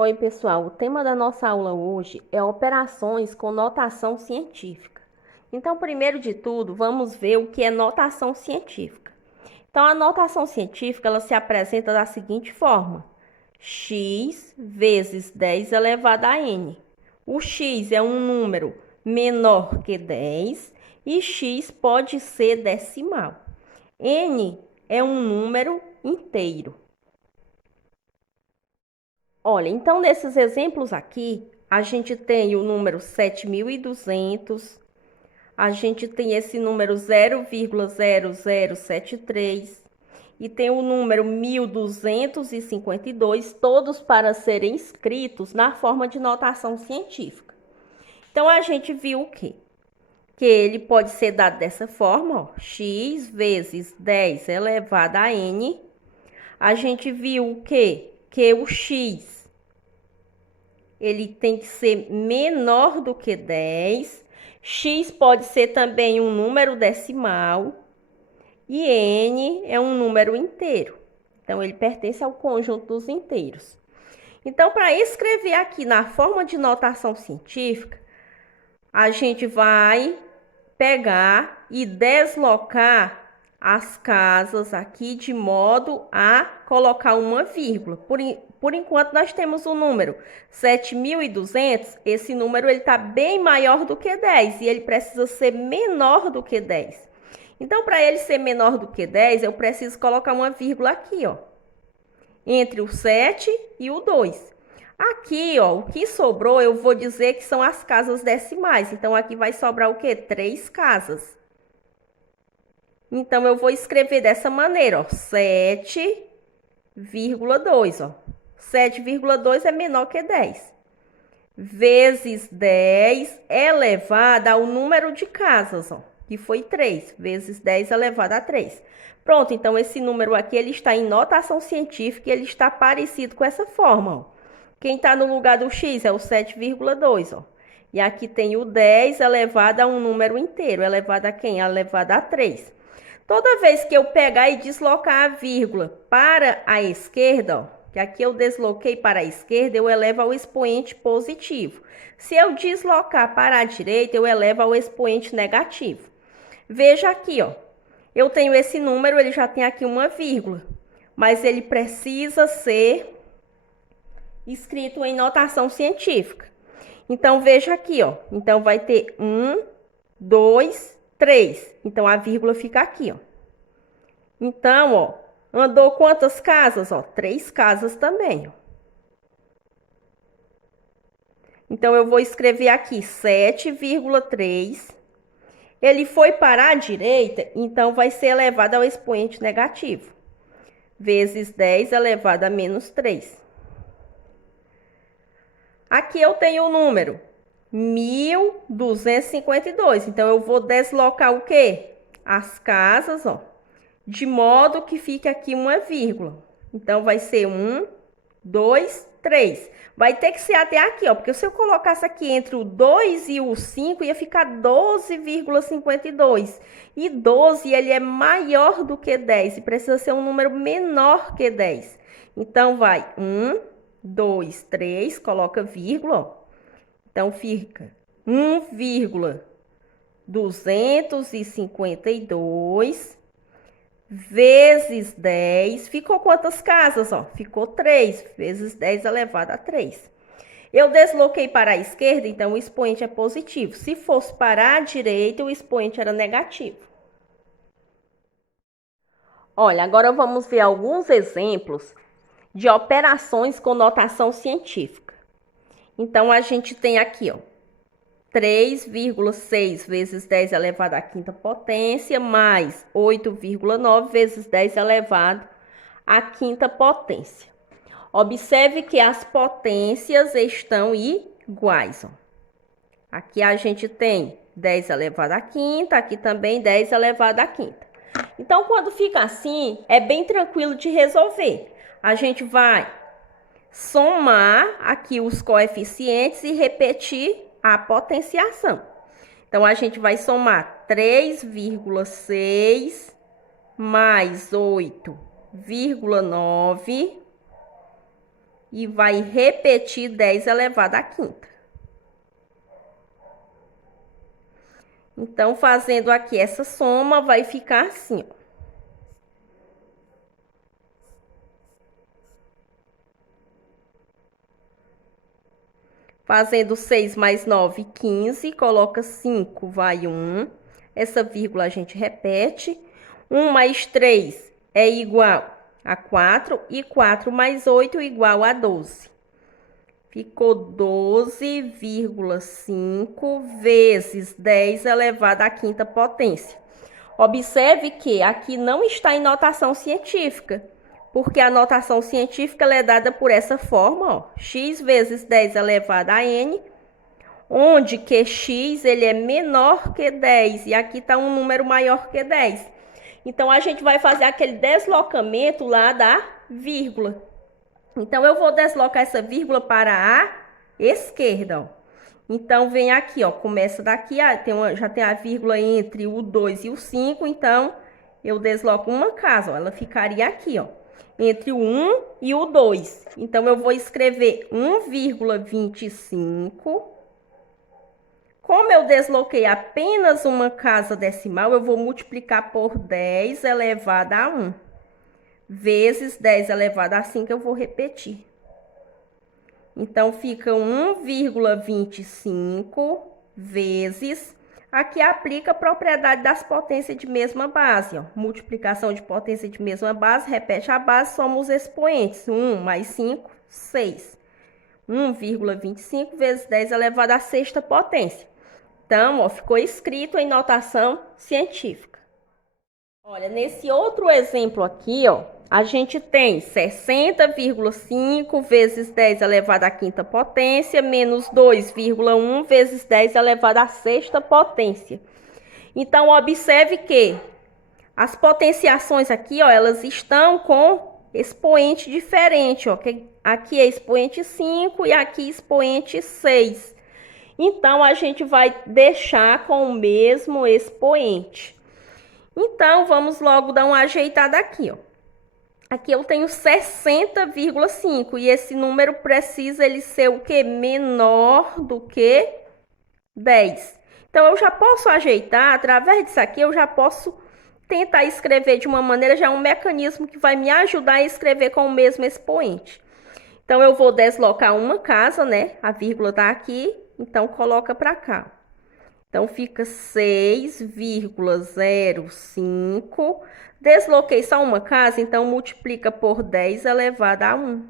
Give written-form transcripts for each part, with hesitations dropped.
Oi, pessoal. O tema da nossa aula hoje é operações com notação científica. Então, primeiro de tudo, vamos ver o que é notação científica. Então, a notação científica ela se apresenta da seguinte forma: x vezes 10 elevado a n. O x é um número menor que 10 e x pode ser decimal. N é um número inteiro. Olha, então nesses exemplos aqui, a gente tem o número 7.200, a gente tem esse número 0,0073 e tem o número 1.252, todos para serem escritos na forma de notação científica. Então a gente viu o quê? Que ele pode ser dado dessa forma, ó, x vezes 10 elevado a n. A gente viu o quê? Que o x ele tem que ser menor do que 10. X pode ser também um número decimal. E n é um número inteiro. Então, ele pertence ao conjunto dos inteiros. Então, para escrever aqui na forma de notação científica, a gente vai pegar e deslocar as casas aqui de modo a colocar uma vírgula. Por enquanto, nós temos o número 7.200. Esse número está bem maior do que 10 e ele precisa ser menor do que 10. Então, para ele ser menor do que 10, eu preciso colocar uma vírgula aqui, ó, entre o 7 e o 2. Aqui, ó, o que sobrou, eu vou dizer que são as casas decimais. Então, aqui vai sobrar o quê? 3 casas. Então, eu vou escrever dessa maneira, ó, 7,2, ó. 7,2 é menor que 10. Vezes 10 elevado ao número de casas, ó, que foi 3. Vezes 10 elevado a 3. Pronto, então esse número aqui, ele está em notação científica e ele está parecido com essa forma, ó. Quem está no lugar do x é o 7,2, ó. E aqui tem o 10 elevado a um número inteiro. Elevado a quem? Elevado a 3. Toda vez que eu pegar e deslocar a vírgula para a esquerda, ó, que aqui eu desloquei para a esquerda, eu elevo ao expoente positivo. Se eu deslocar para a direita, eu elevo ao expoente negativo. Veja aqui, ó. Eu tenho esse número, ele já tem aqui uma vírgula, mas ele precisa ser escrito em notação científica. Então, veja aqui, ó. Então, vai ter 1, 2, 3. Então, a vírgula fica aqui, ó. Então, ó, andou quantas casas? Ó, 3 casas também, ó. Então, eu vou escrever aqui 7,3. Ele foi para a direita, então vai ser elevado ao expoente negativo. Vezes 10 elevado a menos 3. Aqui eu tenho o número 1.252. Então, eu vou deslocar o quê? As casas, ó, de modo que fique aqui uma vírgula. Então, vai ser 1, 2, 3. Vai ter que ser até aqui, ó, porque se eu colocasse aqui entre o 2 e o 5, ia ficar 12,52. E 12, ele é maior do que 10 e precisa ser um número menor que 10. Então, vai 1, 2, 3, coloca vírgula, ó. Então, fica 1,252 vezes 10. Ficou quantas casas? Ó? Ficou 3. Vezes 10 elevado a 3. Eu desloquei para a esquerda, então o expoente é positivo. Se fosse para a direita, o expoente era negativo. Olha, agora vamos ver alguns exemplos de operações com notação científica. Então, a gente tem aqui, ó, 3,6 vezes 10 elevado à quinta potência, mais 8,9 vezes 10 elevado à quinta potência. Observe que as potências estão iguais, ó. Aqui a gente tem 10 elevado à quinta, aqui também 10 elevado à quinta. Então, quando fica assim, é bem tranquilo de resolver. A gente vai somar aqui os coeficientes e repetir a potenciação. Então, a gente vai somar 3,6 mais 8,9 e vai repetir 10 elevado à quinta. Então, fazendo aqui essa soma, vai ficar assim, ó. Fazendo 6 mais 9, 15, coloca 5, vai 1. Essa vírgula a gente repete. 1 mais 3 é igual a 4 e 4 mais 8 igual a 12. Ficou 12,5 vezes 10 elevado à quinta potência. Observe que aqui não está em notação científica, porque a notação científica ela é dada por essa forma, ó, x vezes 10 elevado a n, onde que x ele é menor que 10 e aqui está um número maior que 10. Então, a gente vai fazer aquele deslocamento lá da vírgula. Então, eu vou deslocar essa vírgula para a esquerda, ó. Então, vem aqui, ó, começa daqui, já tem a vírgula entre o 2 e o 5, então, eu desloco uma casa, ó, ela ficaria aqui, ó, entre o 1 e o 2. Então, eu vou escrever 1,25. Como eu desloquei apenas uma casa decimal, eu vou multiplicar por 10 elevado a 1. Vezes 10 elevado a 5, eu vou repetir. Então, fica 1,25 vezes... Aqui aplica a propriedade das potências de mesma base, ó. Multiplicação de potência de mesma base, repete a base, soma os expoentes. 1 mais 5, 6. 1,25 vezes 10 elevado à sexta potência. Então, ó, ficou escrito em notação científica. Olha, nesse outro exemplo aqui, ó, a gente tem 60,5 vezes 10 elevado à quinta potência, menos 2,1 vezes 10 elevado à sexta potência. Então, observe que as potenciações aqui, ó, elas estão com expoente diferente, ó, que aqui é expoente 5 e aqui expoente 6. Então, a gente vai deixar com o mesmo expoente. Então, vamos logo dar uma ajeitada aqui, ó. Aqui eu tenho 60,5 e esse número precisa ele ser o quê? Menor do que 10. Então, eu já posso ajeitar, através disso aqui, eu já posso tentar escrever de uma maneira, já é um mecanismo que vai me ajudar a escrever com o mesmo expoente. Então, eu vou deslocar uma casa, né? A vírgula tá aqui, então coloca para cá. Então, fica 6,05. Desloquei só uma casa, então multiplica por 10 elevado a 1.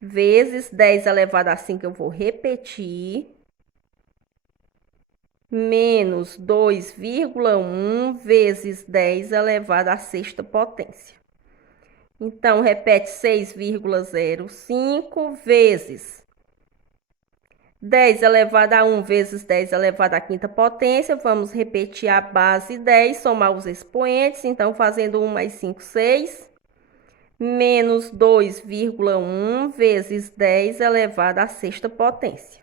Vezes 10 elevado a 5, eu vou repetir. Menos 2,1 vezes 10 elevado à sexta potência. Então, repete 6,05 vezes 10 elevado a 1 vezes 10 elevado à quinta potência. Vamos repetir a base 10, somar os expoentes. Então, fazendo 1 mais 5, 6. Menos 2,1 vezes 10 elevado à sexta potência.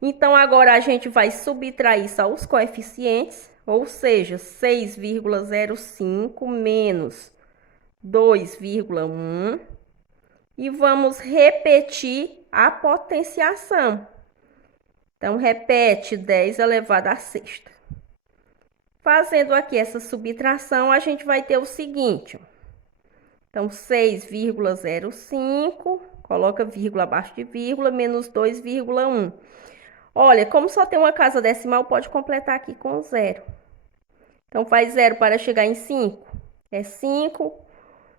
Então, agora a gente vai subtrair só os coeficientes. Ou seja, 6,05 menos 2,1. E vamos repetir a potenciação. Então, repete 10 elevado à sexta. Fazendo aqui essa subtração, a gente vai ter o seguinte, ó. Então, 6,05, coloca vírgula abaixo de vírgula, menos 2,1. Olha, como só tem uma casa decimal, pode completar aqui com 0. Então, faz 0 para chegar em 5. É 5.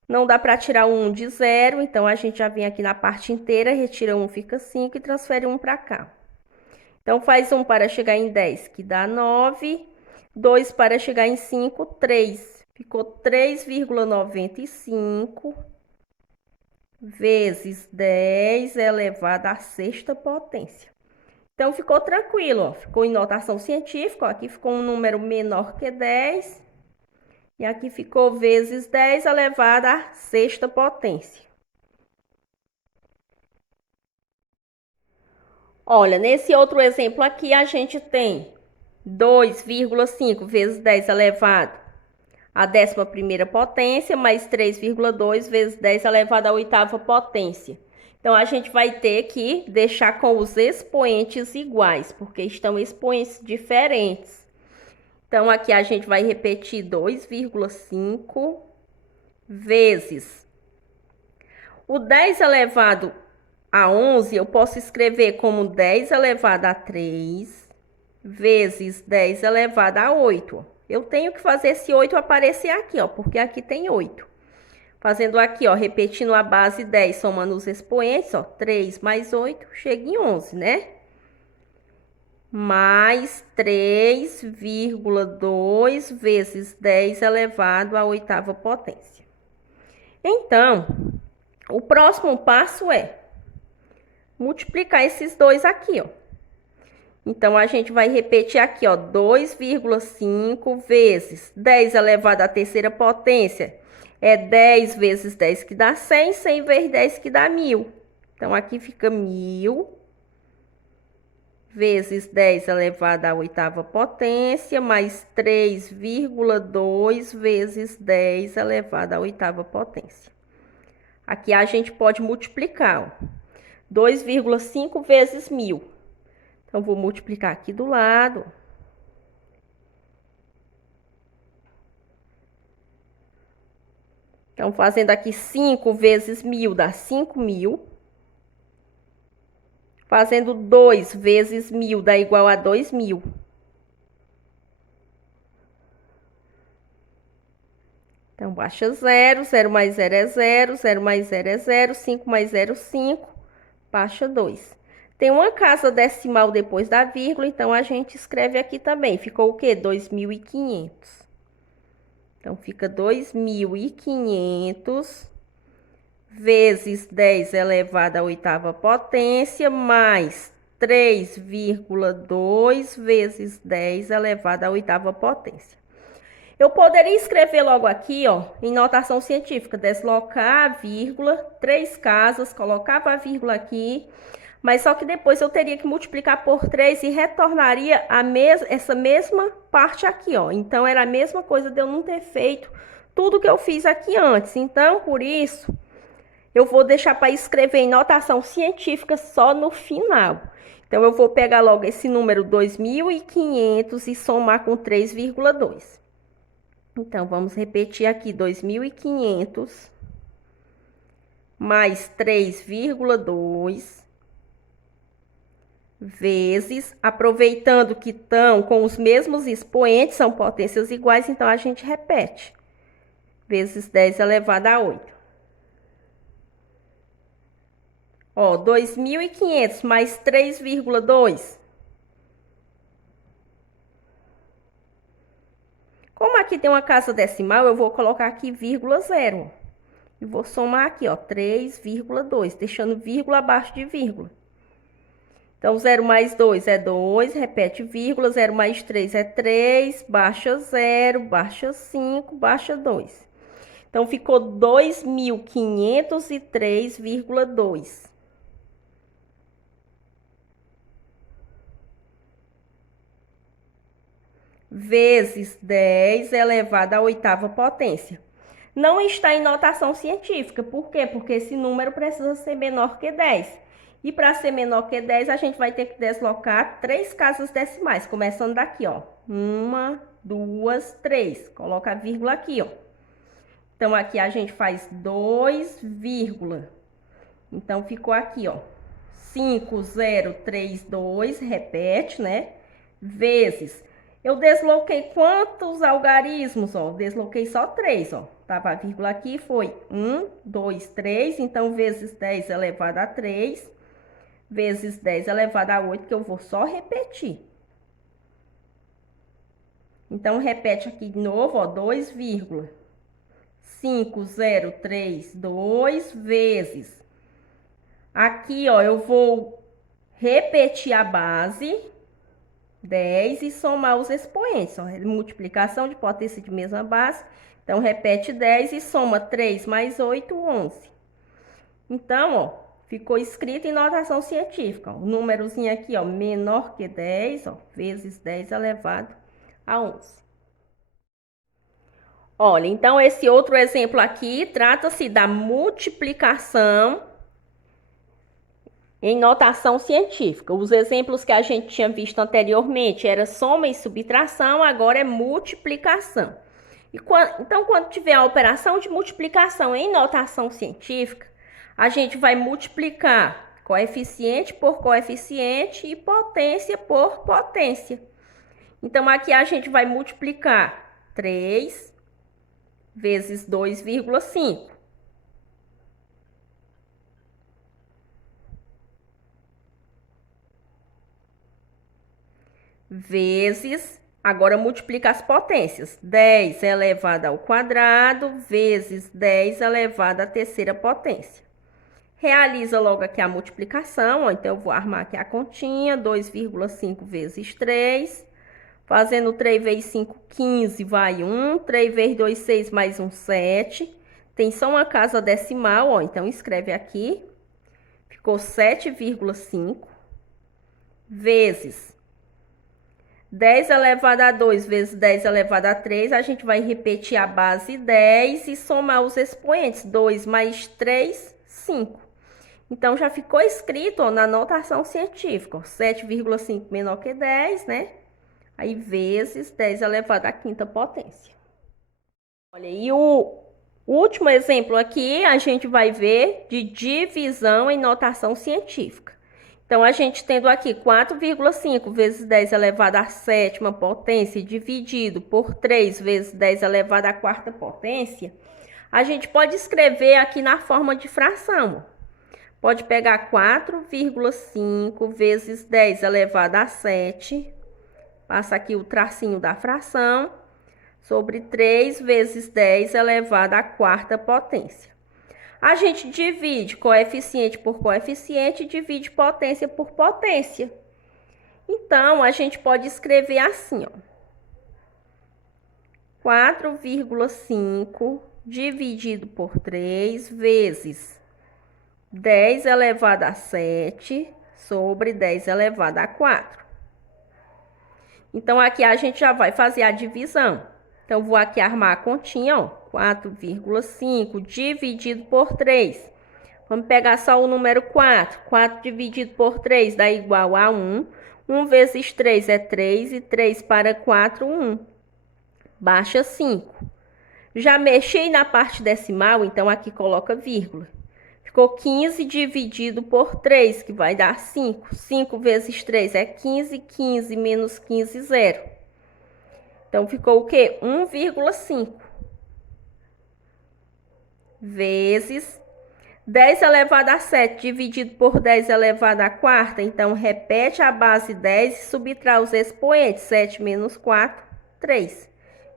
Não dá para tirar o 1 de 0, então a gente já vem aqui na parte inteira, retira 1, fica 5 e transfere 1 para cá. Então, faz 1 para chegar em 10, que dá 9. 2 para chegar em 5, 3. Ficou 3,95 vezes 10 elevado à sexta potência. Então, ficou tranquilo, ó. Ficou em notação científica, ó. Aqui ficou um número menor que 10. E aqui ficou vezes 10 elevado à sexta potência. Olha, nesse outro exemplo aqui, a gente tem 2,5 vezes 10 elevado à 11ª potência, mais 3,2 vezes 10 elevado à 8ª potência. Então, a gente vai ter que deixar com os expoentes iguais, porque estão expoentes diferentes. Então, aqui a gente vai repetir 2,5 vezes o 10 elevado a 11, eu posso escrever como 10 elevado a 3 vezes 10 elevado a 8. Eu tenho que fazer esse 8 aparecer aqui, ó, porque aqui tem 8. Fazendo aqui, ó, repetindo a base 10, somando os expoentes, ó, 3 mais 8, chega em 11, né? Mais 3,2 vezes 10 elevado à oitava potência. Então, o próximo passo é multiplicar esses dois aqui, ó. Então, a gente vai repetir aqui, ó, 2,5 vezes 10 elevado à terceira potência. É 10 vezes 10 que dá 100, 100 vezes 10 que dá 1000. Então, aqui fica 1000 vezes 10 elevado à oitava potência, mais 3,2 vezes 10 elevado à oitava potência. Aqui a gente pode multiplicar, ó. 2,5 vezes 1000. Então, vou multiplicar aqui do lado. Então, fazendo aqui 5 vezes 1000 dá 5.000. Fazendo 2 vezes 1000 dá igual a 2.000. Então, baixa 0, 0 mais 0 é 0, 0 mais 0 é 0, 5 mais 0, 5, baixa 2. Tem uma casa decimal depois da vírgula, então a gente escreve aqui também. Ficou o quê? 2.500. Então, fica 2.500 vezes 10 elevado à oitava potência, mais 3,2 vezes 10 elevado à oitava potência. Eu poderia escrever logo aqui, ó, em notação científica, deslocar a vírgula, 3 casas, colocava a vírgula aqui, mas só que depois eu teria que multiplicar por 3 e retornaria essa mesma parte aqui, ó. Então, era a mesma coisa de eu não ter feito tudo que eu fiz aqui antes. Então, por isso, eu vou deixar para escrever em notação científica só no final. Então, eu vou pegar logo esse número 2.500 e somar com 3,2. Então, vamos repetir aqui, 2.500 mais 3,2 vezes, aproveitando que estão com os mesmos expoentes, são potências iguais, então a gente repete, vezes 10 elevado a 8. Ó, 2.500 mais 3,2. Como aqui tem uma casa decimal, eu vou colocar aqui vírgula 0. E vou somar aqui, ó, 3,2, deixando vírgula abaixo de vírgula. Então, 0 mais 2 é 2, repete vírgula, 0 mais 3 é 3, baixa 0, baixa 5, baixa 2. Então, ficou 2.503,2. Vezes 10 elevado à oitava potência. Não está em notação científica. Por quê? Porque esse número precisa ser menor que 10. E para ser menor que 10, a gente vai ter que deslocar 3 casas decimais, começando daqui, ó. 1, 2, 3. Coloca a vírgula aqui, ó. Então, aqui a gente faz 2, vírgula. Então, ficou aqui, ó. 5,032, repete, né? Vezes. Eu desloquei quantos algarismos, ó? Desloquei só 3, ó. Tava a vírgula aqui, foi 1, 2, 3. Então, vezes 10 elevado a 3. Vezes 10 elevado a 8, que eu vou só repetir. Então, repete aqui de novo, ó, 2,5032 vezes. Aqui, ó, eu vou repetir a base, 10, e somar os expoentes, ó, multiplicação de potência de mesma base. Então, repete 10 e soma 3 mais 8, 11. Então, ó, ficou escrito em notação científica, ó, o númerozinho aqui, ó, menor que 10, ó, vezes 10 elevado a 11. Olha, então esse outro exemplo aqui trata-se da multiplicação em notação científica. Os exemplos que a gente tinha visto anteriormente era soma e subtração, agora é multiplicação. Então, quando tiver a operação de multiplicação em notação científica, a gente vai multiplicar coeficiente por coeficiente e potência por potência. Então, aqui a gente vai multiplicar 3 vezes 2,5. Vezes, agora multiplica as potências. 10 elevado ao quadrado vezes 10 elevado à terceira potência. Realiza logo aqui a multiplicação, ó, então eu vou armar aqui a continha, 2,5 vezes 3. Fazendo 3 vezes 5, 15, vai 1. 3 vezes 2, 6, mais 1, 7. Tem só uma casa decimal, ó, então escreve aqui. Ficou 7,5 vezes 10 elevado a 2 vezes 10 elevado a 3. A gente vai repetir a base 10 e somar os expoentes. 2 mais 3, 5. Então, já ficou escrito, ó, na notação científica, 7,5 menor que 10, né? Aí, vezes 10 elevado à quinta potência. Olha, e o último exemplo aqui, a gente vai ver de divisão em notação científica. Então, a gente tendo aqui 4,5 vezes 10 elevado à sétima potência dividido por 3 vezes 10 elevado à quarta potência, a gente pode escrever aqui na forma de fração. Pode pegar 4,5 vezes 10 elevado a 7, passa aqui o tracinho da fração, sobre 3 vezes 10 elevado à quarta potência. A gente divide coeficiente por coeficiente e divide potência por potência. Então, a gente pode escrever assim, ó. 4,5 dividido por 3 vezes 10 elevado a 7 sobre 10 elevado a 4. Então, aqui a gente já vai fazer a divisão. Então, vou aqui armar a continha, ó. 4,5 dividido por 3. Vamos pegar só o número 4. 4 dividido por 3 dá igual a 1. 1 vezes 3 é 3 e 3 para 4, 1. Baixa 5. Já mexi na parte decimal, então aqui coloca vírgula. Ficou 15 dividido por 3, que vai dar 5. 5 vezes 3 é 15, 15 menos 15, 0. Então, ficou o quê? 1,5. Vezes 10 elevado a 7 dividido por 10 elevado à quarta. Então, repete a base 10 e subtrai os expoentes. 7 menos 4, 3.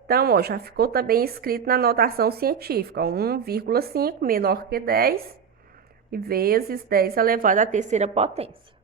Então, ó, já ficou também escrito na notação científica. 1,5 menor que 10 vezes 10 elevado à terceira potência.